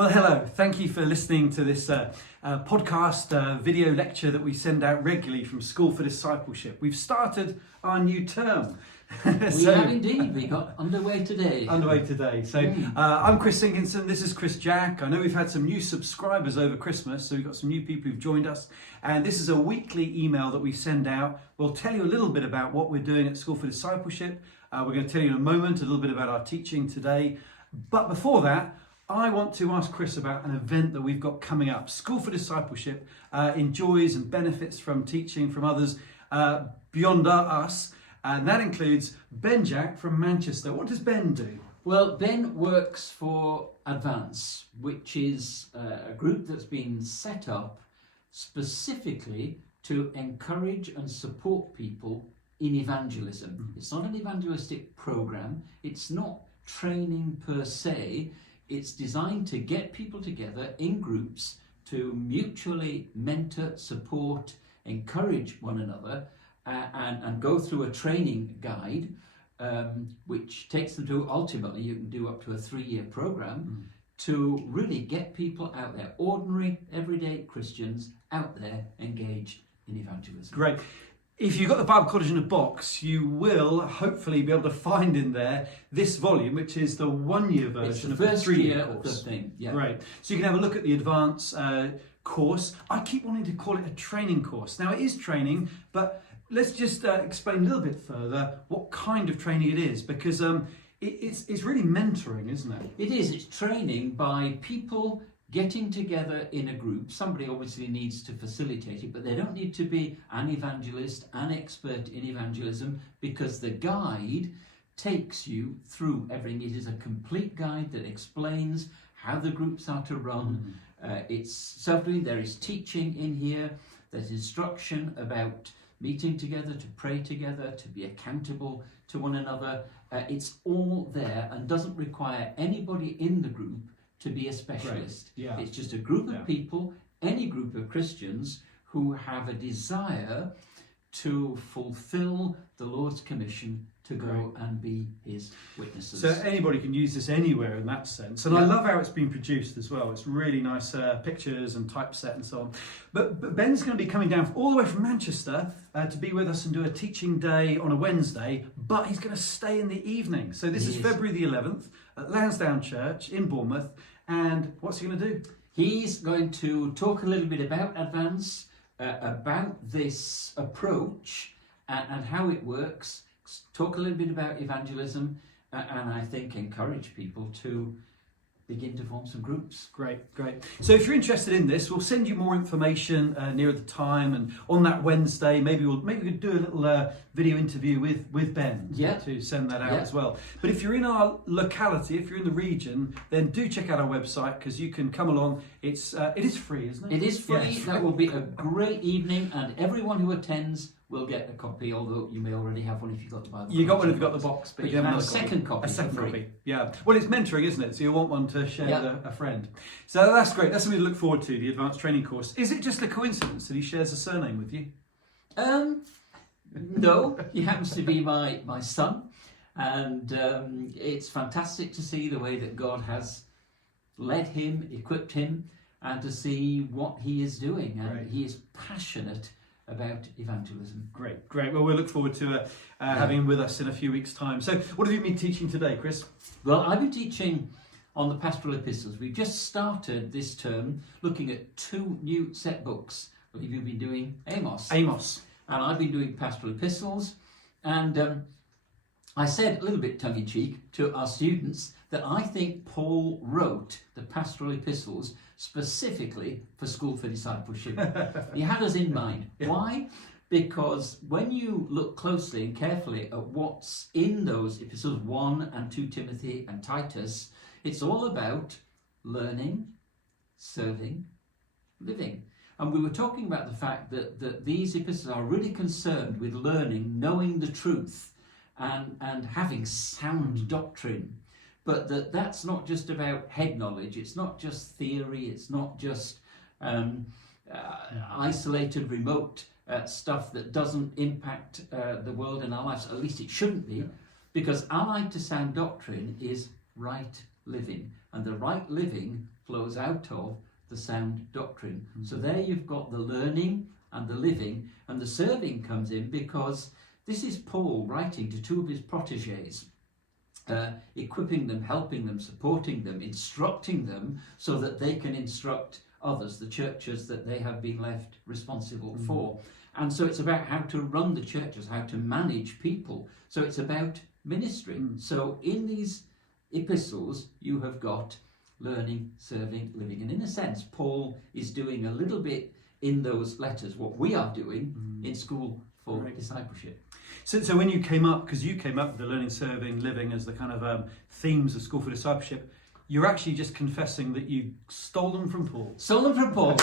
Well, hello. Thank you for listening to this podcast video lecture that we send out regularly from School for Discipleship. We've started our new term. We have indeed. We got underway today. So I'm Chris Sinkinson. This is Chris Jack. I know we've had some new subscribers over Christmas, so we've got some new people who've joined us. And this is a weekly email that we send out. We'll tell you a little bit about what we're doing at School for Discipleship. We're going to tell you in a moment a little bit about our teaching today. But before that, I want to ask Chris about an event that we've got coming up. School for Discipleship enjoys and benefits from teaching from others beyond us, and that includes Ben Jack from Manchester. What does Ben do? Well, Ben works for Advance, which is a group that's been set up specifically to encourage and support people in evangelism. It's not an evangelistic program. It's not training per se. It's designed to get people together in groups to mutually mentor, support, encourage one another, and go through a training guide, which takes them to, ultimately, you can do up to a 3-year program to really get people out there, ordinary, everyday Christians out there engaged in evangelism. Great. If you've got the Bible College in a box, you will hopefully be able to find in there this volume, which is the 1-year version of the 3-year course. Yeah. Right. So you can have a look at the advanced course. I keep wanting to call it a training course. Now, it is training, but let's just explain a little bit further what kind of training it is, because it's really mentoring, isn't it? It is. It's training by people getting together in a group. Somebody obviously needs to facilitate it, but they don't need to be an evangelist, an expert in evangelism, because the guide takes you through everything. It is a complete guide that explains how the groups are to run. It's self-doing. There is teaching in here. There's instruction about meeting together, to pray together, to be accountable to one another. It's all there and doesn't require anybody in the group to be a specialist. Right. Yeah. It's just a group of people, any group of Christians who have a desire to fulfill the Lord's commission to go and be his witnesses. So anybody can use this anywhere in that sense. And I love how it's been produced as well. It's really nice pictures and typeset and so on. But Ben's going to be coming down all the way from Manchester to be with us and do a teaching day on a Wednesday, but he's going to stay in the evening. So this is February the 11th at Lansdowne Church in Bournemouth. And what's he going to do? He's going to talk a little bit about Advance, about this approach and how it works, talk a little bit about evangelism, and I think encourage people to begin to form some groups. Great. So if you're interested in this, we'll send you more information nearer the time, and on that Wednesday, maybe we could do a little video interview with Ben to send that out as well. But if you're in our locality, if you're in the region, then do check out our website, because you can come along. It is free, isn't it? It is free. Yeah, it's free. That will be a great evening, and everyone who attends will get a copy, although you may already have one if you've got the Bible. You got one if you've got the box, but you have a second copy. A second copy, yeah. Well, it's mentoring, isn't it? So you want one to share with a friend. So that's great. That's something to look forward to, the advanced training course. Is it just a coincidence that he shares a surname with you? No, he happens to be my son, and it's fantastic to see the way that God has led him, equipped him, and to see what he is doing. And he is passionate about evangelism. Great. Well, we'll look forward to having him with us in a few weeks' time. So what have you been teaching today, Chris? Well, I've been teaching on the pastoral epistles. We've just started this term looking at 2 new set books. Well, you've been doing Amos. And I've been doing pastoral epistles. And I said, a little bit tongue-in-cheek, to our students that I think Paul wrote the pastoral epistles specifically for School for Discipleship. He had us in mind. Why? Because when you look closely and carefully at what's in those epistles, 1 and 2 Timothy and Titus, it's all about learning, serving, living. And we were talking about the fact that these epistles are really concerned with learning, knowing the truth, and having sound doctrine. But that's not just about head knowledge, it's not just theory, it's not just isolated, remote stuff that doesn't impact the world and our lives. At least it shouldn't be, because allied to sound doctrine is right living. And the right living flows out of the sound doctrine. So there you've got the learning and the living, and the serving comes in because this is Paul writing to two of his protégés, equipping them, helping them, supporting them, instructing them so that they can instruct others, the churches that they have been left responsible for. And so it's about how to run the churches, how to manage people. So it's about ministry. So in these epistles, you have got learning, serving, living. And in a sense, Paul is doing a little bit in those letters what we are doing in School for Discipleship. So when you came up, because you came up with the learning, serving, living as the kind of themes of School for Discipleship, you're actually just confessing that you stole them from Paul. Stole them from Paul.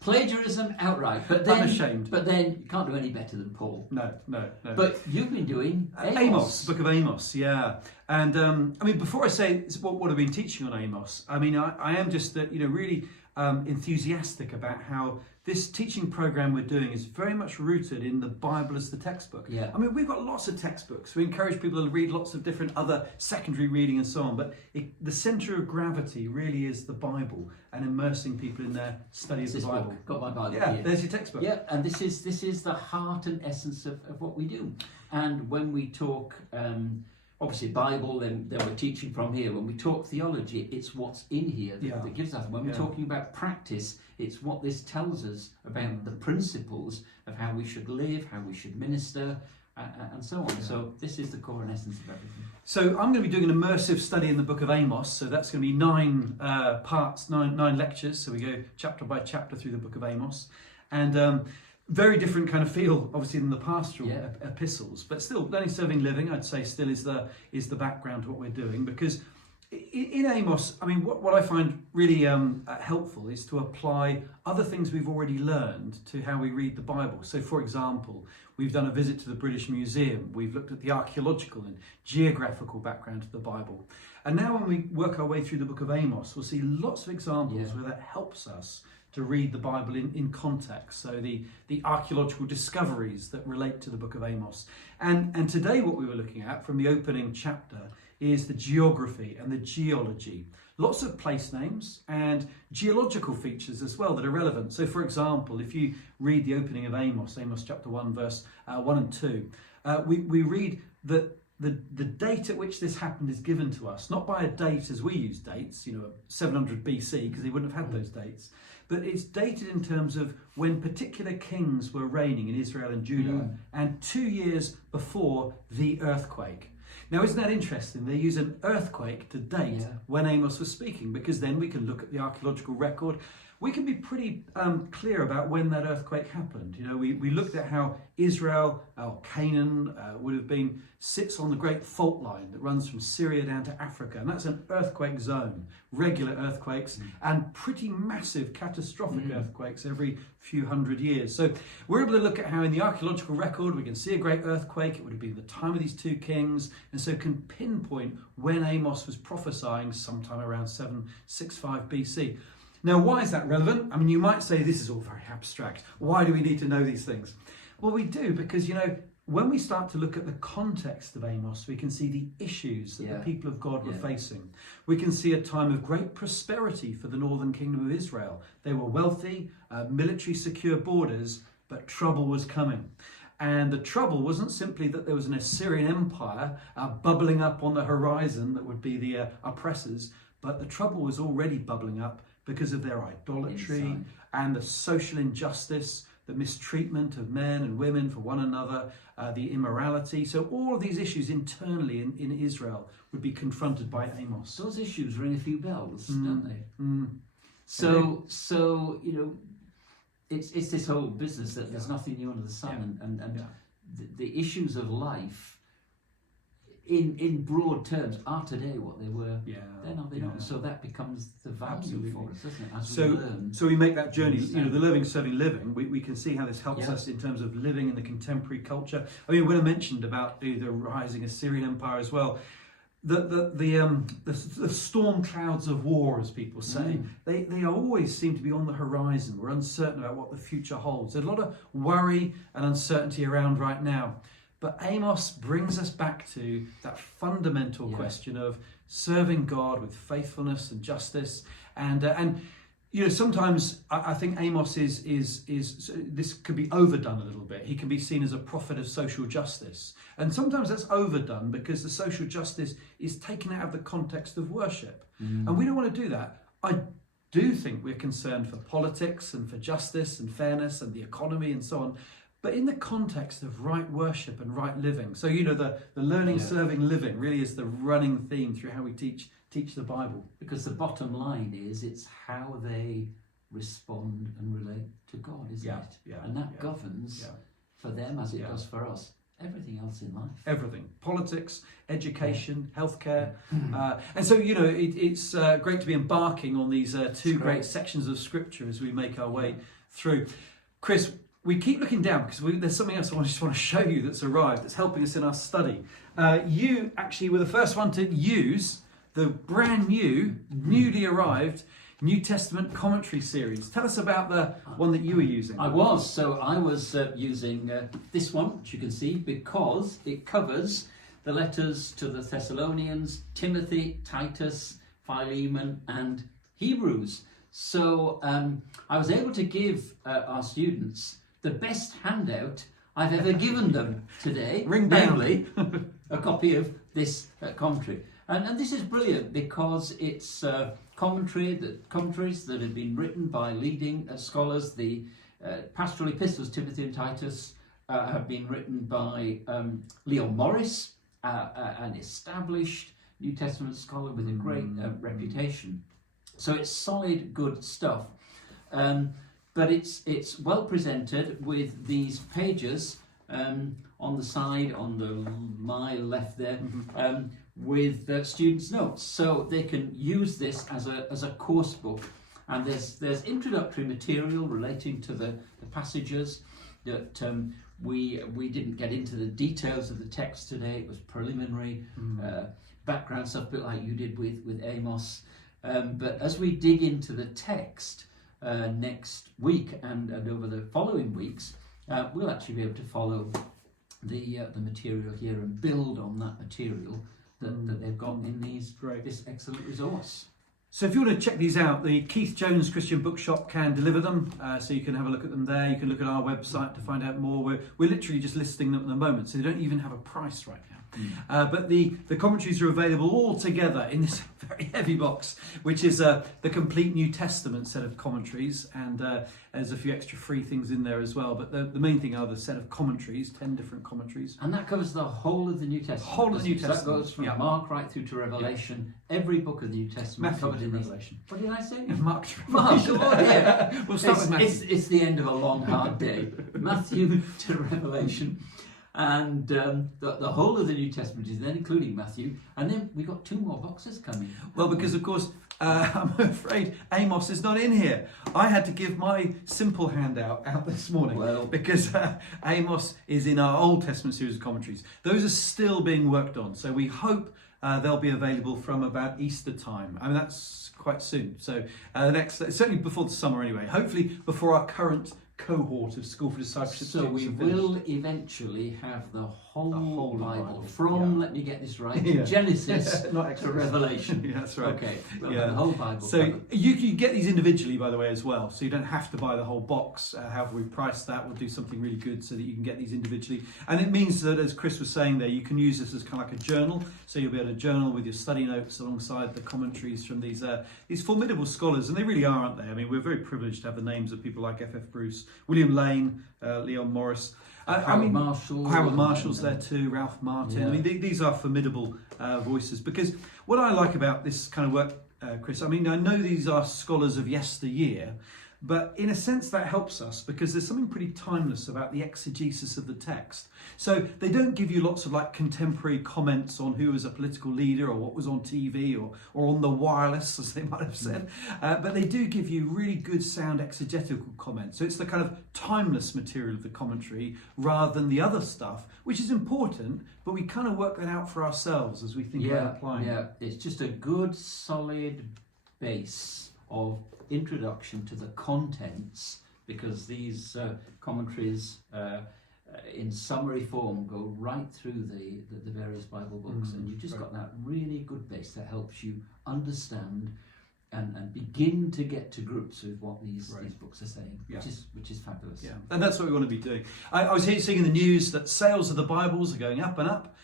Plagiarism outright. But then, I'm ashamed. But then you can't do any better than Paul. No. But you've been doing Amos. Book of Amos, yeah. And I mean, before I say what I've been teaching on Amos, I mean, I am just really enthusiastic about how this teaching program we're doing is very much rooted in the Bible as the textbook. Yeah. I mean, we've got lots of textbooks. We encourage people to read lots of different other secondary reading and so on, but the centre of gravity really is the Bible and immersing people in their study of the Bible. Got my Bible Yeah, here. there's your textbook. Yeah, and this is the heart and essence of what we do. And when we talk, obviously Bible, then we're teaching from here. When we talk theology, it's what's in here that gives us. When we're talking about practice, it's what this tells us about the principles of how we should live, how we should minister, and so on. So this is the core and essence of everything. So I'm going to be doing an immersive study in the book of Amos. So that's going to be 9 parts, nine lectures. So we go chapter by chapter through the book of Amos. And very different kind of feel, obviously, than the pastoral epistles. But still, learning, serving, living, I'd say still is the background to what we're doing. Because in Amos, I mean, what I find really helpful is to apply other things we've already learned to how we read the Bible. So, for example, we've done a visit to the British Museum. We've looked at the archaeological and geographical background of the Bible. And now when we work our way through the book of Amos, we'll see lots of examples where that helps us to read the Bible in context. So the archaeological discoveries that relate to the book of Amos. And today what we were looking at from the opening chapter is the geography and the geology. Lots of place names and geological features as well that are relevant. So for example, if you read the opening of Amos chapter 1, verse 1 and 2, we read that the date at which this happened is given to us, not by a date as we use dates, 700 BC, because they wouldn't have had those dates, but it's dated in terms of when particular kings were reigning in Israel and Judah, and 2 years before the earthquake. Now, isn't that interesting? They use an earthquake to date when Amos was speaking, because then we can look at the archaeological record. We can be pretty clear about when that earthquake happened. We looked at how Israel, Canaan, sits on the great fault line that runs from Syria down to Africa. And that's an earthquake zone, regular earthquakes, and pretty massive catastrophic earthquakes every few hundred years. So we're able to look at how in the archaeological record we can see a great earthquake. It would have been the time of these 2 kings, and so can pinpoint when Amos was prophesying sometime around 765 BC. Now, why is that relevant? I mean, you might say this is all very abstract. Why do we need to know these things? Well, we do because, when we start to look at the context of Amos, we can see the issues that the people of God were facing. We can see a time of great prosperity for the northern kingdom of Israel. They were wealthy, military secure borders, but trouble was coming. And the trouble wasn't simply that there was an Assyrian empire bubbling up on the horizon that would be the oppressors, but the trouble was already bubbling up because of their idolatry and the social injustice, the mistreatment of men and women for one another, the immorality. So all of these issues internally in Israel would be confronted by Amos. Those issues ring a few bells, don't they? So it's this whole business that there's nothing new under the sun, and the issues of life in broad terms are today what they were then, are they not? So that becomes the value for us, doesn't it? As we learn. So we make that journey, the learning, serving, living. We can see how this helps us in terms of living in the contemporary culture. I mean, when I mentioned about the rising Assyrian Empire as well, the storm clouds of war, as people say, they always seem to be on the horizon. We're uncertain about what the future holds. There's a lot of worry and uncertainty around right now. But Amos brings us back to that fundamental question of serving God with faithfulness and justice, and you know, sometimes I think Amos is this could be overdone a little bit. He can be seen as a prophet of social justice, and sometimes that's overdone because the social justice is taken out of the context of worship, and we don't want to do that. I do think we're concerned for politics and for justice and fairness and the economy and so on, but in the context of right worship and right living. So, you know, the learning, serving, living really is the running theme through how we teach the Bible. Because the bottom line is, it's how they respond and relate to God, isn't it? Yeah, and that governs for them as it does for us everything else in life. Everything. Politics, education, healthcare. And so, you know, it's great to be embarking on these two great sections of Scripture as we make our way through. Chris, we keep looking down because there's something else I just want to show you that's arrived, that's helping us in our study. You actually were the first one to use the brand new, newly arrived New Testament commentary series. Tell us about the one that you were using. I was using this one, which you can see, because it covers the letters to the Thessalonians, Timothy, Titus, Philemon, and Hebrews. So I was able to give our students the best handout I've ever given them today. Ring down. Namely, a copy of this commentary. And this is brilliant because it's commentaries that have been written by leading scholars. The pastoral epistles, Timothy and Titus, have been written by Leon Morris, an established New Testament scholar with a great reputation. So it's solid, good stuff. But it's well presented with these pages on the side, on my left there, with students' notes, so they can use this as a course book. And there's introductory material relating to the passages that we didn't get into the details of the text today. It was preliminary background stuff, a bit like you did with Amos. But as we dig into the text next week and over the following weeks, we'll actually be able to follow the material here and build on that material that they've got in this excellent resource. So if you want to check these out, the Keith Jones Christian Bookshop can deliver them, so you can have a look at them there. You can look at our website to find out more. We're literally just listing them at the moment, so they don't even have a price right now. But the commentaries are available all together in this very heavy box, which is the complete New Testament set of commentaries, and there's a few extra free things in there as well. But the main thing are the set of commentaries, 10 different commentaries. And that covers the whole of the New Testament. Whole of the New Testament. That goes from Mark right through to Revelation. Every book of the New Testament covered in Revelation. What did I say? Mark to Revelation. Mark, yeah. We'll start with Matthew. It's the end of a long, hard day. Matthew to Revelation. And the whole of the New Testament is then including Matthew. And then we got 2 more boxes coming. Well, because of course, I'm afraid Amos is not in here. I had to give my simple handout out this morning because Amos is in our Old Testament series of commentaries. Those are still being worked on. So we hope they'll be available from about Easter time. I mean, that's quite soon. So certainly before the summer anyway. Hopefully before our current cohort of School for Discipleship. So we will eventually have the whole Bible from, let me get this right, Genesis to Revelation. Yeah, that's right. Okay, we'll have the whole Bible. So you can get these individually, by the way, as well. So you don't have to buy the whole box. However we price that, we'll do something really good so that you can get these individually. And it means that, as Chris was saying there, you can use this as kind of like a journal. So you'll be able to journal with your study notes alongside the commentaries from these formidable scholars. And they really are, aren't they? I mean, we're very privileged to have the names of people like F.F. Bruce, William Lane, Leon Morris, Howard Marshall's there too, Ralph Martin. I mean, these are formidable voices. Because what I like about this kind of work, Chris, I mean, I know these are scholars of yesteryear, but in a sense that helps us because there's something pretty timeless about the exegesis of the text. So they don't give you lots of like contemporary comments on who was a political leader or what was on TV or on the wireless, as they might have said, but they do give you really good sound exegetical comments. So it's the kind of timeless material of the commentary rather than the other stuff, which is important, but we kind of work that out for ourselves as we think about applying. Yeah, it's just a good solid base of introduction to the contents, because these commentaries in summary form, go right through the various Bible books, and you've just got that really good base that helps you understand and begin to get to grips with what these books are saying, which is fabulous. Yeah, and that's what we want to be doing. I was seeing in the news that sales of the Bibles are going up and up.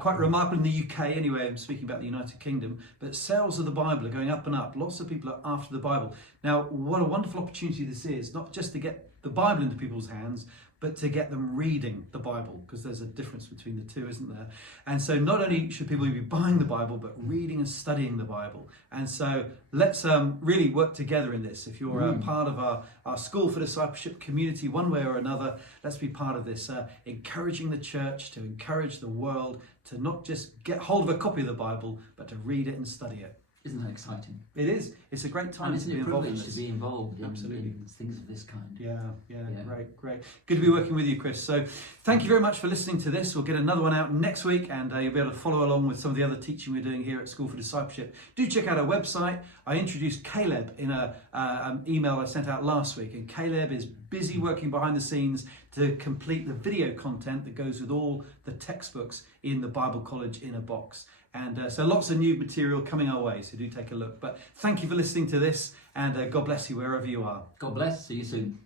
Quite remarkable in the UK anyway, I'm speaking about the United Kingdom, but sales of the Bible are going up and up. Lots of people are after the Bible. Now, what a wonderful opportunity this is, not just to get the Bible into people's hands, but to get them reading the Bible, because there's a difference between the two, isn't there? And so not only should people be buying the Bible, but reading and studying the Bible. And so let's really work together in this. If you're part of our School for Discipleship community, one way or another, let's be part of this, encouraging the church, to encourage the world to not just get hold of a copy of the Bible, but to read it and study it. Isn't that exciting? It is. It's a great time to be involved in this. To be involved in things of this kind. Yeah. Great. Good to be working with you, Chris. So thank you very much for listening to this. We'll get another one out next week, and you'll be able to follow along with some of the other teaching we're doing here at School for Discipleship. Do check out our website. I introduced Caleb in an email I sent out last week, and Caleb is busy working behind the scenes to complete the video content that goes with all the textbooks in the Bible College in a box. And so lots of new material coming our way, so do take a look. But thank you for listening to this, and God bless you wherever you are. God bless. See you soon.